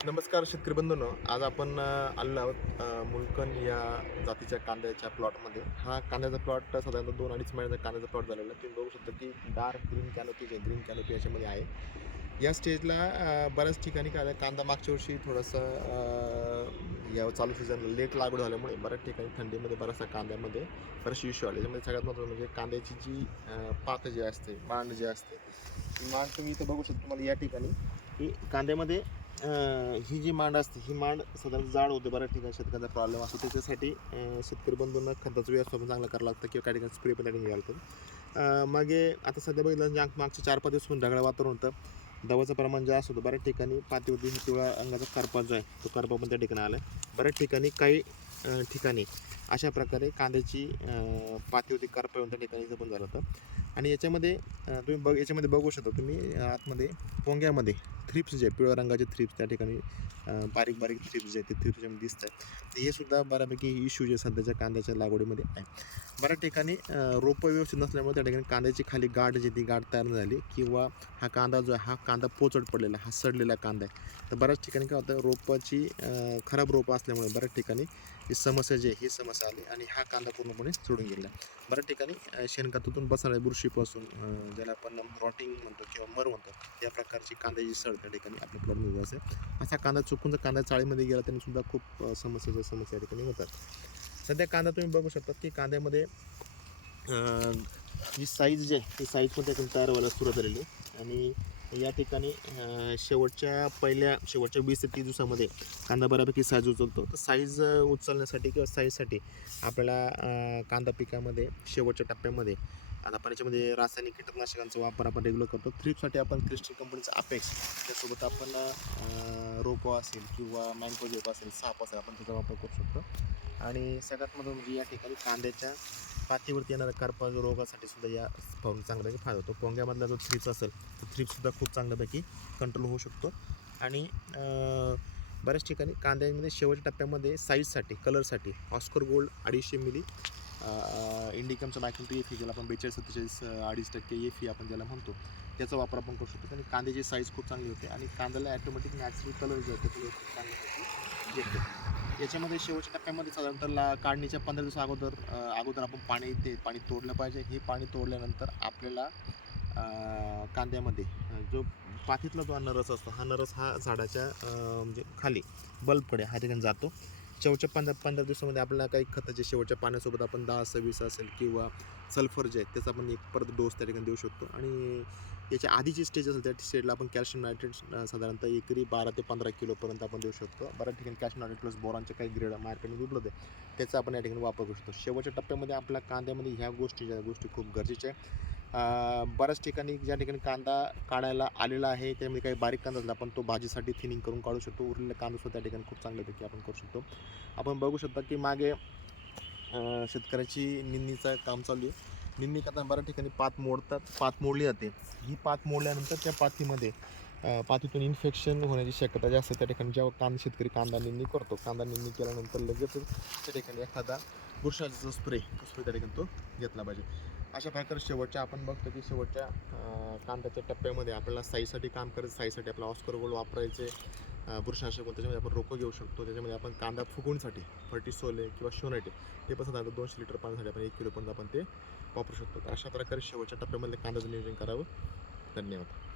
नमस्कार शेतकरी बंधूंनो आज आपण अ, आलेलो आहोत मुलकन या जातीच्या कांद्याच्या प्लॉटमध्ये हा कांद्याचा प्लॉट साधारणतः दोन अडीच महिन्याचा कांद्याचा प्लॉट झालेला आहे. तुम्ही बघू शकता की डार्क ग्रीन कॅनोपी जे ग्रीन कॅनोपी याच्यामध्ये आहे. या स्टेजला बऱ्याच ठिकाणी काय कांदा मागच्या वर्षी थोडंसं या चालू सीझनला लेट लागू झाल्यामुळे बऱ्याच ठिकाणी थंडीमध्ये बराचसा कांद्यामध्ये बरेचसे इश्यू आले. त्याच्यामध्ये सगळ्यात महत्त्वाचं म्हणजे कांद्याची जी पात जी असते मांड जी असते ती मांड तुम्ही इथं बघू शकता. तुम्हाला या ठिकाणी ही कांद्यामध्ये ही जी मांड असते ही मांड साधारण जाड होते बऱ्याच ठिकाणी शेतकऱ्याचा प्रॉब्लेम असतो. त्याच्यासाठी शेतकरी बंधूंना खताचं व्यवस्थापन चांगलं करावं लागतं किंवा काही ठिकाणी स्प्रे पण त्या ठिकाणी घ्यावं लागतं. मागे आता सध्या बघितलं म्हणजे मागच्या चार पाच दिवस ढगाळ वातावरण होतं. दवाचं प्रमाण जास्त होतं बऱ्याच ठिकाणी पातीवरती पिवळा अंगाचा करपा जो आहे तो करपा पण त्या ठिकाणी आला आहे बऱ्याच ठिकाणी काही ठिकाणी अशा प्रकारे कांद्याची पाती होती करपा येऊन त्या ठिकाणी जपून झालं होतं. आणि याच्यामध्ये तुम्ही बघ याच्यामध्ये बघू शकता तुम्ही आतमध्ये पोंग्यामध्ये थ्रिप्स जे पिवळ्या रंगाचे थ्रिप्स त्या ठिकाणी बारीक बारीक थ्रिप्स जे आहेत ते थ्रिप्स त्याच्यामध्ये दिसत आहेत. तर हे सुद्धा बऱ्यापैकी इश्यू जे सध्याच्या कांद्याच्या लागवडीमध्ये आहे. बऱ्याच ठिकाणी रोपं व्यवस्थित नसल्यामुळे त्या ठिकाणी कांद्याची खाली गाठ जी ती गाठ तयार झाली किंवा हा कांदा जो आहे हा कांदा पोचट पडलेला हा सडलेला कांदा आहे. तर बऱ्याच ठिकाणी काय होतं रोपाची खराब रोपं असल्यामुळे बऱ्याच ठिकाणी ही समस्या जी आहे ही समस्या आली आणि हा कांदा पूर्णपणे सोडून गेला. बऱ्याच ठिकाणी शेणखतातून बसणाऱ्या बुरशीपासून ज्याला आपण रॉटिंग म्हणतो किंवा मर म्हणतो या प्रकारची कांद्याची सड त्या ठिकाणी आपल्या प्लॉटमध्ये असेल असा कांदा चुकून जर कांदा चाळीमध्ये गेला तरी सुद्धा खूप समस्याच्या समस्या या ठिकाणी होतात. सध्या कांदा तुम्ही बघू शकता की कांद्यामध्ये जी साईज जी आहे ती साईज पण त्यातून तयार व्हायला सुरुवात झालेली आणि या ठिकाणी शेवटच्या पहिल्या शेवटच्या वीस ते तीस दिवसामध्ये कांदा बऱ्यापैकी साईज उचलतो. तर साईज उचलण्यासाठी किंवा साईजसाठी आपल्याला कांदा पिकामध्ये शेवटच्या टप्प्यामध्ये आता आपण याच्यामध्ये रासायनिक कीटकनाशकांचा वापर आपण रेग्युलर करतो. थ्रीपसाठी आपण क्रिस्टल कंपनीचा अपेक्स त्यासोबत आपण रोको असेल किंवा मँकोजेको असेल साप असेल आपण त्याचा वापर करू शकतो. आणि सगळ्यात महत्त्वाचं म्हणजे या ठिकाणी कांद्याच्या पातीवरती येणाऱ्या करपा रोगासाठी सुद्धा या पाहून चांगल्यापैकी फायदा होतो. पोंग्यामधला जो थ्रिप्स असेल तो थ्रीपसुद्धा खूप चांगल्यापैकी कंट्रोल होऊ शकतो. आणि बऱ्याच ठिकाणी कांद्यामध्ये शेवटच्या टप्प्यामध्ये साईजसाठी कलरसाठी ऑस्कर गोल्ड अडीचशे मिली इंडिकमचं मॅक्सिमम एफी ज्याला आपण बेचाळीस सत्तेचाळीस अडीच टक्के एफी आपण ज्याला म्हणतो त्याचा वापर आपण करू शकतो. आणि कांद्याची साईज खूप चांगली होते. आणि कांद्याला ॲटोमॅटिक नॅचरल कलर जे आहे ते खूप चांगल्यापैकी येतो याच्यामध्ये शेवटच्या टप्प्यामध्ये साधारणतः ला काढणीच्या पंधरा दिवसा अगोदर अगोदर आपण पाणी ते पाणी तोडलं पाहिजे. हे पाणी तोडल्यानंतर आपल्याला कांद्यामध्ये जो पातीतला जो नरस असतो हा नरस हा झाडाच्या म्हणजे खाली बल्बकडे हा ठिकाणी जातो. शेवटच्या पंधरा पंधरा दिवसामध्ये आपल्याला काही खताचे शेवटच्या पाण्यासोबत आपण दहा सव्वीस असेल किंवा सल्फर जे आहे त्याचा आपण एक परत डोस त्या ठिकाणी देऊ शकतो. आणि याच्या आधीची स्टेज असेल त्या स्टेजला आपण कॅल्शियम नायट्रेट साधारणतः एकरी बारा ते पंधरा किलोपर्यंत आपण देऊ शकतो. बऱ्याच ठिकाणी कॅल्शियम नायट्रेट प्लस बोरांचे काही ग्रेड मार्केटमध्ये उपलब्ध आहे त्याचा आपण या ठिकाणी वापर करू शकतो. शेवटच्या टप्प्यामध्ये आपल्या कांद्यामध्ये ह्या गोष्टी ज्या गोष्टी खूप गरजेच्या आहे बऱ्याच ठिकाणी ज्या ठिकाणी कांदा काढायला आलेला आहे त्यामध्ये काही बारीक कांदा असला आपण तो भाजीसाठी थिनिंग करून काढू शकतो. उरलेला कांदा सुद्धा त्या ठिकाणी खूप चांगल्यापैकी आपण करू शकतो. आपण बघू शकता की मागे शेतकऱ्याची निंदीचं काम चालू आहे. निंदी करताना बऱ्याच ठिकाणी पात मोडतात पात मोडली जाते. ही पात मोडल्यानंतर त्या पातीमध्ये पातीतून इन्फेक्शन होण्याची शक्यता जास्त त्या ठिकाणी जेव्हा कांदा शेतकरी कांदा निंदी करतो कांदा निंदी केल्यानंतर लगेच त्या ठिकाणी एखादा बुरशाचा स्प्रे स्प्रे त्या ठिकाणी तो घेतला पाहिजे. अशा प्रकारे शेवटच्या आपण बघतो की शेवटच्या कांद्याच्या टप्प्यामध्ये आपल्याला साईसाठी काम करायचं साईसाठी आपल्याला ऑस्कर गोल्ड वापरायचे बुरशीनाशक पण त्याच्यामध्ये आपण रोकं घेऊ शकतो. त्याच्यामध्ये आपण कांदा फुगूनसाठी फर्टिसोले किंवा शोनाटे हे पण साधारण दोनशे लिटर पाण्यासाठी आपण एक किलोपर्यंत आपण ते वापरू शकतो. तर अशा प्रकारे शेवटच्या टप्प्यामध्ये कांद्याचं नियोजन करावं. धन्यवाद.